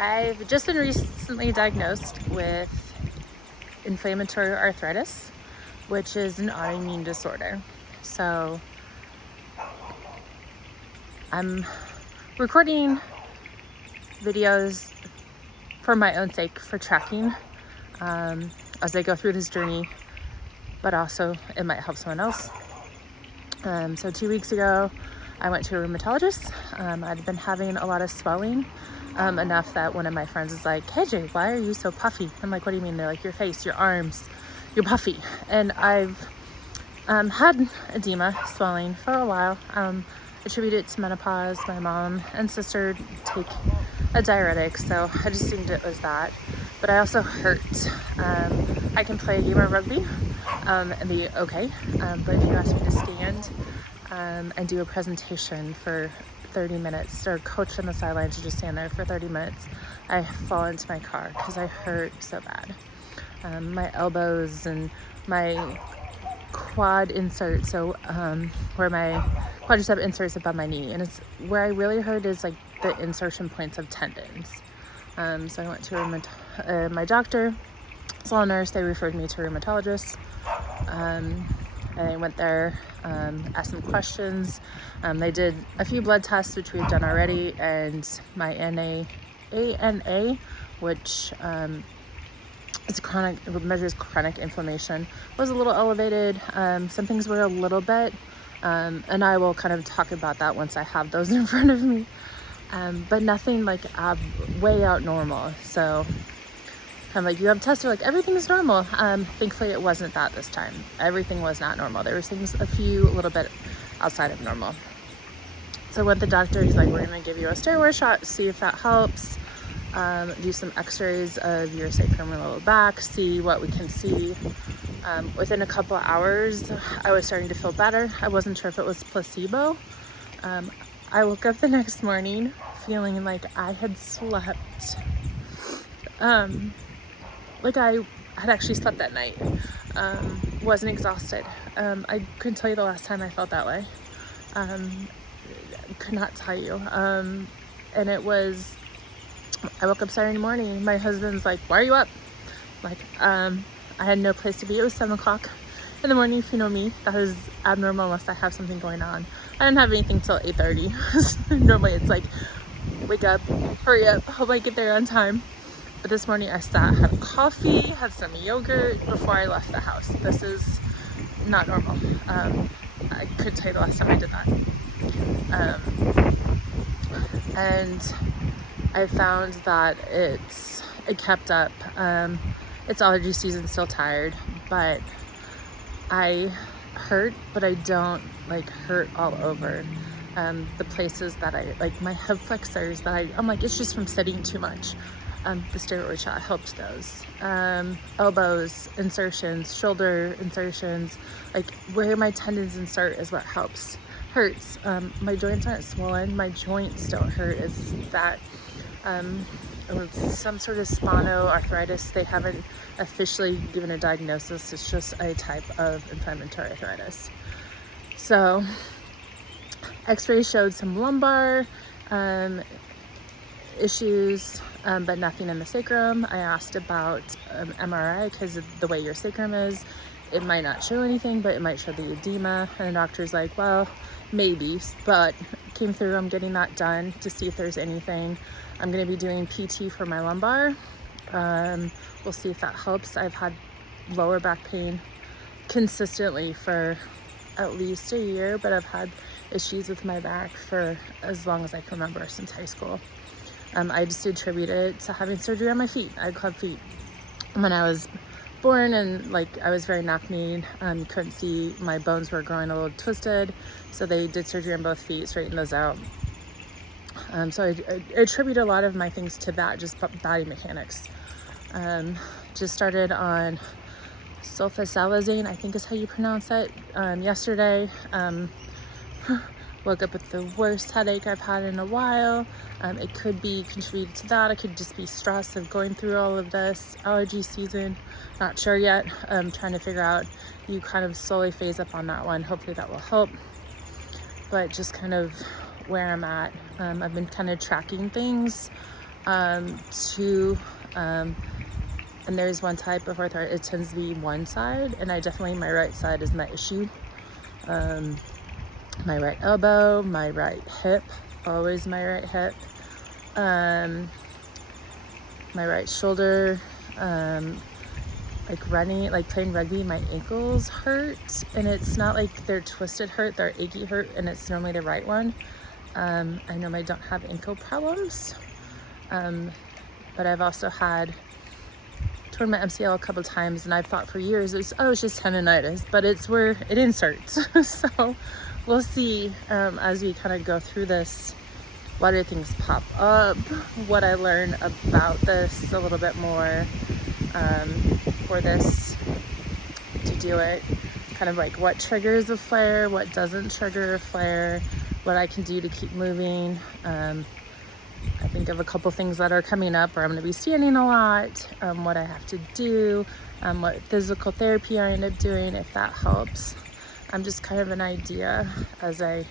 I've just been recently diagnosed with inflammatory arthritis, which is an autoimmune disorder. So I'm recording videos for my own sake, for tracking as I go through this journey, but also it might help someone else. So 2 weeks ago, I went to a rheumatologist. I'd been having a lot of swelling, enough that one of my friends is like, "Hey Jay, why are you so puffy?" I'm like, "What do you mean?" They're like, "Your face, your arms, you're puffy." And I've had edema, swelling for a while. Attribute it to menopause. My mom and sister take a diuretic, so I just assumed it was that. But I also hurt. I can play a game of rugby and be okay, but if you ask me to stand and do a presentation for 30 minutes or coach on the sideline to just stand there for 30 minutes, I fall into my car because I hurt so bad. My elbows and my quad insert, so where my quadricep inserts above my knee, and it's where I really hurt is like the insertion points of tendons. So I went to my doctor, saw a nurse, they referred me to a rheumatologist. And I went there, asked some questions. They did a few blood tests, which we've done already, and my ANA, which measures chronic inflammation, was a little elevated. Some things were a little bit, and I will kind of talk about that once I have those in front of me. But nothing like way out normal. So I'm like, you have tests, they're like, everything's normal. Thankfully it wasn't that this time. Everything was not normal. There was things a little bit outside of normal. So I went to the doctor, he's like, "We're gonna give you a steroid shot, see if that helps. Do some x-rays of your sacrum and lower back, see what we can see." Within a couple of hours, I was starting to feel better. I wasn't sure if it was placebo. I woke up the next morning feeling like I had slept. Like I had actually slept that night. Wasn't exhausted. I couldn't tell you the last time I felt that way. Could not tell you. And it was, I woke up Saturday morning. My husband's like, "Why are you up?" Like, I had no place to be. It was 7 o'clock in the morning. If you know me, that was abnormal unless I have something going on. I didn't have anything till 8:30. Normally it's like, wake up, hurry up, hope I get there on time. But this morning I sat, had a coffee, had some yogurt before I left the house. This is not normal. I couldn't tell you the last time I did that. And I found that it kept up. It's allergy season, still tired, but I hurt, but I don't like hurt all over. The places that I like, my hip flexors that I'm like, it's just from sitting too much. The steroid shot helped those. Elbows, insertions, shoulder insertions, like where my tendons insert is what hurts. My joints aren't swollen, my joints don't hurt. It's that some sort of spondyloarthritis. They haven't officially given a diagnosis. It's just a type of inflammatory arthritis. So x-rays showed some lumbar issues, but nothing in the sacrum. I asked about MRI because of the way your sacrum is. It might not show anything, but it might show the edema. And the doctor's like, "Well, maybe," but came through. I'm getting that done to see if there's anything. I'm going to be doing PT for my lumbar. We'll see if that helps. I've had lower back pain consistently for at least a year, but I've had issues with my back for as long as I can remember, since high school. I just attribute it to having surgery on my feet. I had club feet when I was born, and like I was very knock-kneed. You couldn't see, my bones were growing a little twisted, so they did surgery on both feet, straightened those out. So I attribute a lot of my things to that, just body mechanics. Just started on sulfasalazine, I think is how you pronounce it, yesterday. Woke up with the worst headache I've had in a while. It could be contributed to that. It could just be stress of going through all of this. Allergy season, not sure yet. Trying to figure out. You kind of slowly phase up on that one. Hopefully that will help. But just kind of where I'm at. I've been kind of tracking things And there's one type of arthritis, it tends to be one side, and my right side is my issue. My right elbow, my right hip, always my right hip, my right shoulder, like playing rugby, my ankles hurt, and it's not like they're twisted hurt, they're achy hurt, and it's normally the right one. I normally don't have ankle problems, but I've also torn my MCL a couple times, and I've thought for years it's just tendonitis, but it's where it inserts. So we'll see as we kind of go through this, what do things pop up, what I learn about this a little bit more for this to do it, kind of like what triggers a flare, what doesn't trigger a flare, what I can do to keep moving. I think of a couple things that are coming up where I'm going to be standing a lot, what I have to do, what physical therapy I end up doing, if that helps. Just kind of an idea as I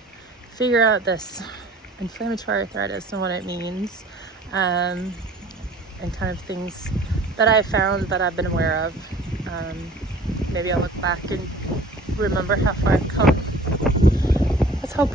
figure out this inflammatory arthritis and what it means, and kind of things that I found that I've been aware of. Maybe I'll look back and remember how far I've come. Let's hope.